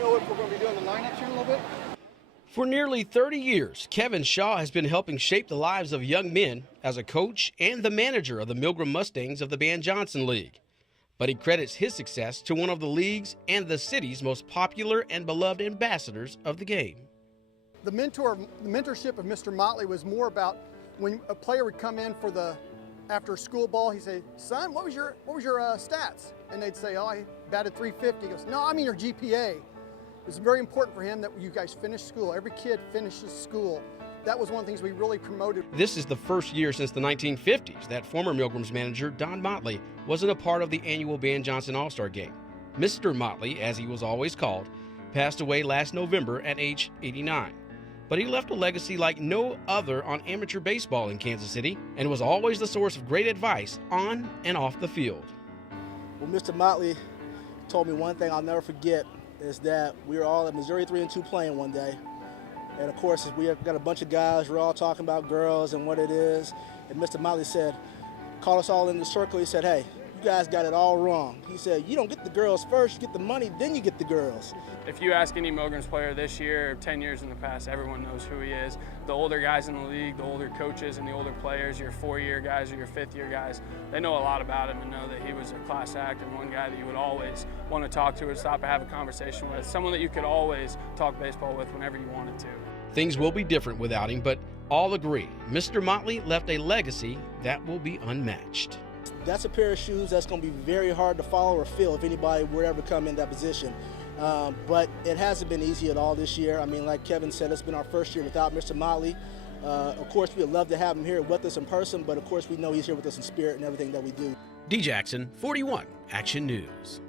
know if we're going to be doing the lineups here in a little bit? For nearly 30 years, Kevin Shaw has been helping shape the lives of young men as a coach and the manager of the Milgram Mustangs of the Van Johnson League. But he credits his success to one of the league's and the city's most popular and beloved ambassadors of the game. The mentorship of Mr. Motley was more about when a player would come in for the after school ball, he'd say, "Son, what was your stats?" And they'd say, "Oh, I batted 350." He goes, "No, I mean your GPA." It's very important for him that you guys finish school. Every kid finishes school. That was one of the things we really promoted. This is the first year since the 1950s that former Milgram's manager Don Motley wasn't a part of the annual Van Johnson All-Star Game. Mr. Motley, as he was always called, passed away last November at age 89. But he left a legacy like no other on amateur baseball in Kansas City and was always the source of great advice on and off the field. Well, Mr. Motley told me one thing I'll never forget is that we were all at Missouri 3-2 playing one day. And of course, we got a bunch of guys, we're all talking about girls and what it is. And Mr. Motley said, called us all in the circle, he said, "Hey, you guys got it all wrong." He said, "You don't get the girls first, you get the money, then you get the girls." If you ask any Milgram's player this year or 10 years in the past, everyone knows who he is. The older guys in the league, the older coaches and the older players, your 4-year guys or your 5th-year guys, they know a lot about him and know that he was a class act and one guy that you would always want to talk to or stop and have a conversation with, someone that you could always talk baseball with whenever you wanted to. Things will be different without him, but all agree Mr. Motley left a legacy that will be unmatched. That's a pair of shoes that's going to be very hard to follow or fill if anybody would ever come in that position. But it hasn't been easy at all this year. I mean, like Kevin said, it's been our first year without Mr. Motley. Of course, we'd love to have him here with us in person, but of course we know he's here with us in spirit and everything that we do. Dee Jackson, 41 Action News.